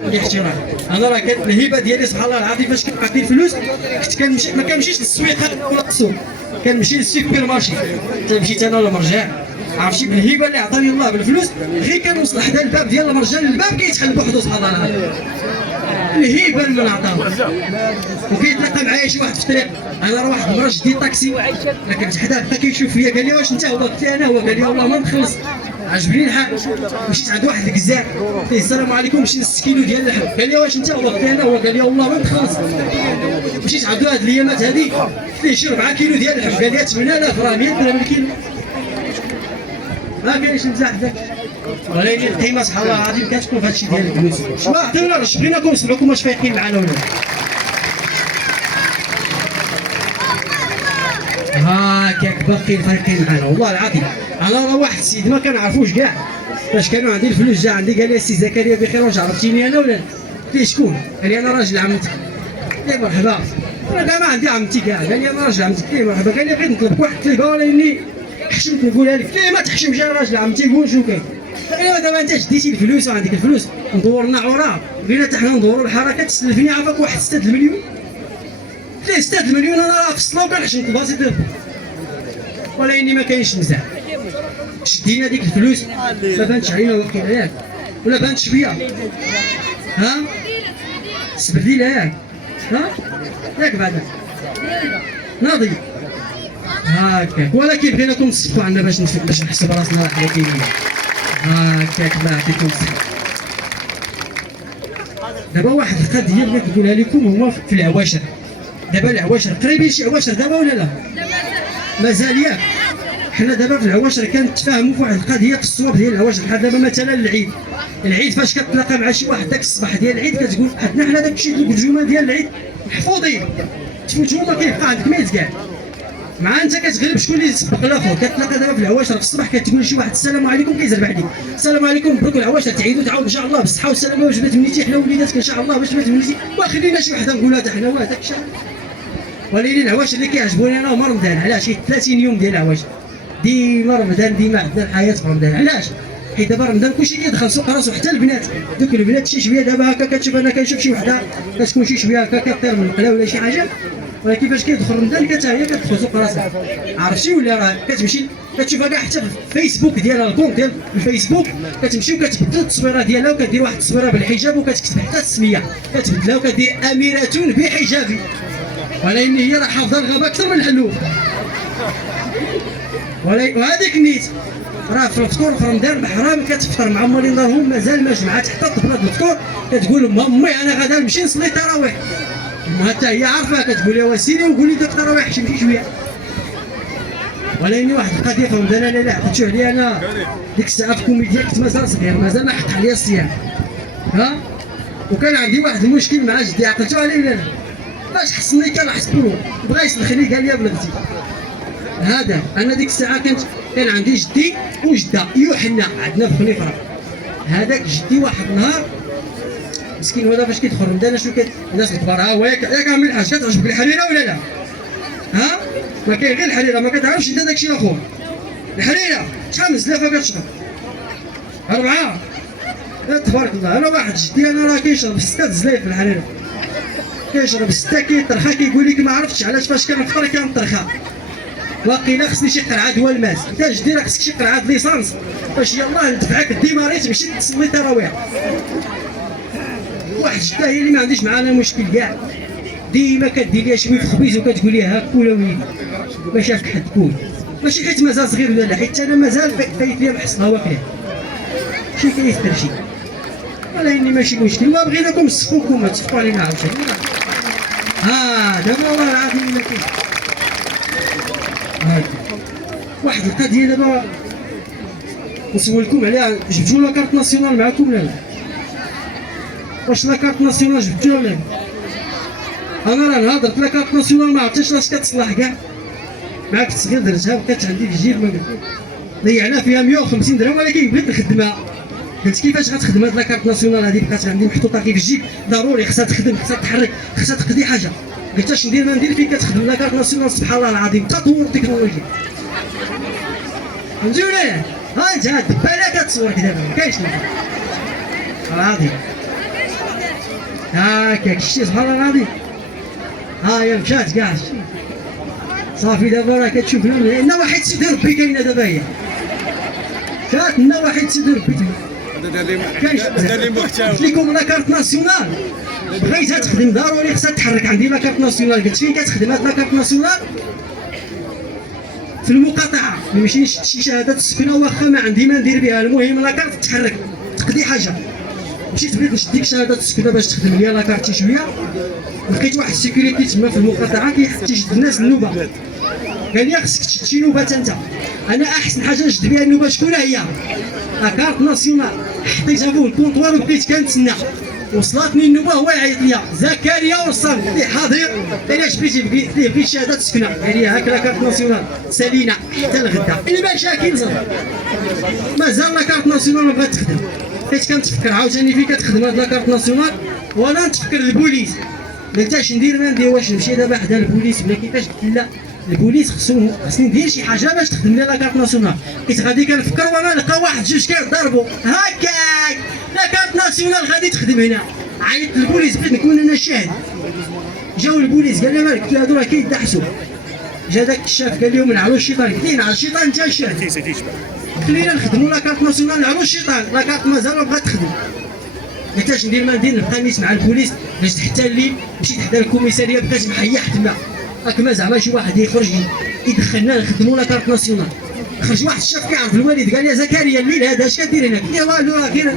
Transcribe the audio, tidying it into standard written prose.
الاحترام. انا راه كانت الهبه ديالي سبحان الله العظيم فاش كنعطي الفلوس كنت كنمشي ما كنمشيش للسويق ولا السوق، كنمشي للسوبر مارشي. مشيت انا للمرجان، عرفتي بالهبه اللي عطاني الله بالفلوس غير كنوصل حدا الباب ديال المرجان الباب كيتحل بوحدو سبحان الله العظيم. الهبه اللي من عطاها. وكيتلاقى معايا شي واحد في الطريق، انا راه واحد المره شديت طاكسي كنت حداه بدا كيشوف فيا قال لي واش انت هو؟ قلت له انا هو. قال لي والله ما مخلص. عجبني الحال. مشيت عند واحد الكزار قلت له السلام عليكم شي نص كيلو ديال اللحم. قال لي واش انت هو؟ قلت له انا هو. قال لي والله ما مخلص. مشيت عند هاد الايامات هذيك قلت له شي 4 كيلو ديال اللحم. قال لي 8000 راه 100 درهم الكيلو. ما كاينش مزاح داك. ولكن القيمه سبحان الله العظيم كتكون في هادشي ديال الفلوس. شنو عطيونا باش بغيناكم نسمعوكم واش فايقين معنا ولا هاكاك باقيين فايقين معنا والله العظيم. انا راه واحد السيد ما كنعرفوش كاع فاش كانوا عندي الفلوس جا عندي قال لي السي زكريا بخير واش عرفتيني انا ولا؟ قلت ليه شكون؟ قال لي انا راجل عمتك. قلت ليه مرحبا. انا كاع ما عندي عمتي كاع. قال لي انا راجل عمتك. قلت ليه مرحبا. قال لي بغيت نطلبك واحد الطلبه ولكني حشمت نقولها لك. قلت ليه ما تحشمش انا راجل عمتي قول شنو كاين. قال لي دابا انت شديتي الفلوس وعندك الفلوس ندورنا عوراه بغينا حتى حنا ندوروا الحركه تسلفني عافاك واحد 6 المليون. قلت ليه 6 المليون انا راه في الصلا وكنحشم الباسيط ولكن ما كاينش مزاح. شدينا ديك الفلوس ما بانتش علينا واقيلا ياك ولا بانتش بيا ها سبرديله ياك ها ياك بعدا ناضي هاكاك. ولكن بغيناكم تصفقوا عنا باش نحسب راسنا راه حنا كاينين هاكاك. ما عطيتكم الصحه. دابا واحد القضيه بغيت نقولها لكم هما في العواشر. دابا العواشر قريبين شي عواشر دابا ولا لا؟ مازال ياك. حنا دابا في العواشر كنتفاهموا في واحد القضيه في الصواب ديال العواشر. بحال دابا مثلا العيد فاش كتلاقى مع شي واحد داك الصباح ديال العيد كتقول عندنا حنا داك الشيء ديال الجمعه ديال العيد محفوظين تفوتوا ما كيبقى عندك 100 كاع مع انت كتغلب شكون اللي سبق الاخر. كتلاقى دابا في العواشر في الصباح كتقول لشي واحد السلام عليكم كيزرب عليك السلام عليكم مبروك العواشر تعيدوا تعاود ان شاء الله بالصحه والسلامه واش بات منيتي حنا وليداتك ان شاء الله باش بات منيتي وخلينا شي وحده نقولها حتى حنا واه داك الشيء. ولكن العواشر اللي كيعجبوني انا هما رمضان. علاش؟ حيت 30 يوم ديال العواشر ديما رمضان ديما عندنا الحياه في رمضان. علاش؟ حيت دابا رمضان كلشي كيدخل سوق راسو حتى البنات. دوك البنات شي شويه دابا هكا كتشوف انا كنشوف شي وحده كتكون شي شويه هكا كطير من القلا ولا شي حاجه ولكن فاش كيدخل رمضان حتى هي كتدخل سوق راسها عرفتي ولا راه كتمشي كتشوفها كاع حتى في الفيسبوك ديالها الكونت ديال الفيسبوك كتمشي وكتبدل التصويره ديالها وكدير واحد التصويره بالحجاب وكتكتب حتى السميه كتبدلها وكدير اميره بحجابي. ولكن هي راه حافظه الغابه اكثر من الحلوف. وهذيك النيت راه في الفطور في رمضان بحرام كتفطر مع مالين دارهم مازال ما جمعات حتى طبلات الفطور كتقول امي انا غادا نمشي نصلي التراويح. حتى هي عارفه كتقول لها وسيلي وقولي داك التراويح شي شويه. ولكن واحد القضيه في رمضان لا عقدتو عليا انا ديك الساعه في كوميديا كنت مازال صغير مازال ما حق عليا الصيام ها وكان عندي واحد المشكل مع جدي عقلتو عليه ولا لا؟ باش حصلني كنحسبو بغا يسلخني قال لي بلغتي هذا انا ديك الساعه كان عندي جدي وجده يوحنا عندنا في خنيفره. هذاك جدي واحد النهار مسكين هذا فاش كيدخل رمضان شنو الناس الكبار ها هو ياك عامل الحاج كتعجبك الحريره ولا لا؟ ها ما كاين غير الحريره ما كتعرفش انت داكشي الاخر. الحريره شحال من زلافه كتشرب؟ 4 تبارك الله. انا واحد جدي انا راه كيشرب 6 زلايف في الحريره كيشرب 6 كيطرخا كيقول لك ما عرفتش علاش فاش كنفطر كنطرخا واقيلا خصني شي قرعه دواء الماس. انت جدي راه خصك شي قرعه ليسانس باش يلاه ندفعك ديماري تمشي تصلي التراويح. واحد جده هي اللي ما عنديش معانا مشكل كاع ديما كدير ليها شويه خبيز وكتقول لي ها كول وليدي ما شافك حد كول ماشي حيت مازال صغير ولا لا حيت انا مازال فايت ليا محصنها واكله شي كيفتر شي. ولكن ماشي مشكل ما بغيناكم تصفوكم ما تصفقوا علينا عاوتاني. دابا والله العظيم ما كاين واحد القضيه دابا نسولكم عليها. جبتوا لاكارت ناسيونال معكم ولا لا؟ واش لاكارت ناسيونال جبتوها ولا لا؟ انا راه نهضرت لاكارت ناسيونال ما عرفتش واش كتصلح كاع معاك صغير درتها بقات عندي في الجيب ما ضيعنا فيها 150 درهم ولكن بغيت نخدمها. قلت كيفاش غتخدم هاد لاكارت ناسيونال هادي بقات عندي محطوطه كي في الجيب ضروري خصها تخدم خصها تحرك خصها تقضي حاجه. قلت اش ندير ما ندير فين كتخدم لاكارت ناسيونال سبحان الله العظيم تطور التكنولوجيا فهمتي ولا لا؟ ها انت الدباله كتصور كذا ما كاينش العظيم هاكاك شتي سبحان الله العظيم. ها هي مشات كاع صافي دابا راه كتشوف النواحي سيدي ربي كاينه دابا هي شات النواحي سيدي ربي كاين قلت لكم لا كارت ناسيونال بغيتها تخدم ضروري خصها تحرك. عندي لا كارت ناسيونال قلت فين كتخدم هاد لا كارت ناسيونال في المقاطعه نمشي نشد شي شهاده السكنه واخا ما عندي ما ندير بها المهم لا كارت تحرك تقضي حاجه. مشيت بغيت نشد ديك شهاده السكنه باش تخدم ليا لا كارت شي شويه لقيت واحد السيكوريتي تما في المقاطعه تيشد الناس النوبه قال لي خصك تشد شي نوبه انت. انا احسن حاجه نشد بها النوبه شكون هي؟ لا كارت ناسيونال. حطيتها فوق الكونطوار وبقيت كنتسنى وصلتني النوبه هو يعيط لي زكريا وصل لي حاضر علاش بغيت شهاده السكنه قال لي هاك لا كارت ناسيونال سالينا حتى الغدا المشاكل صافي مازال لا كارت ناسيونال ما بغات تخدم. بقيت كنتفكر عاوتاني فين كتخدم هاد لا كارت ناسيونال وانا نتفكر البوليس ما نتاش ندير ما ندير واش نمشي دابا حدا البوليس ولا كيفاش. قلت لا البوليس خصني ندير شي حاجه باش تخدم لي لا كارت ناسيونال. كنت غادي كنفكر وانا نلقى واحد جوج كيضربوا هكاك لا كارت ناسيونال غادي تخدم هنا. عيطت للبوليس بغيت نكون انا شاهد. جاو البوليس قال لي مالك قلت له هادو راه كيدحسوا. جا داك الشاف قال لهم نعلو الشيطان قلت ليه نعل الشيطان انت الشاهد خلينا نخدموا لا كارت ناسيونال نعلو الشيطان لا كارت مازال ما بغات تخدم. متاش ندير ما ندير نبقى نيت مع البوليس باش حتى الليل مشيت حدا الكوميساريه بقيت محيح تما هاك زعما شي واحد يخرج يدخلنا نخدموا لا كارت ناسيونال. خرج واحد الشاف كيعرف الوالد قال لي زكريا الليل هذا اش كدير هنا؟ قلت له والو راه غير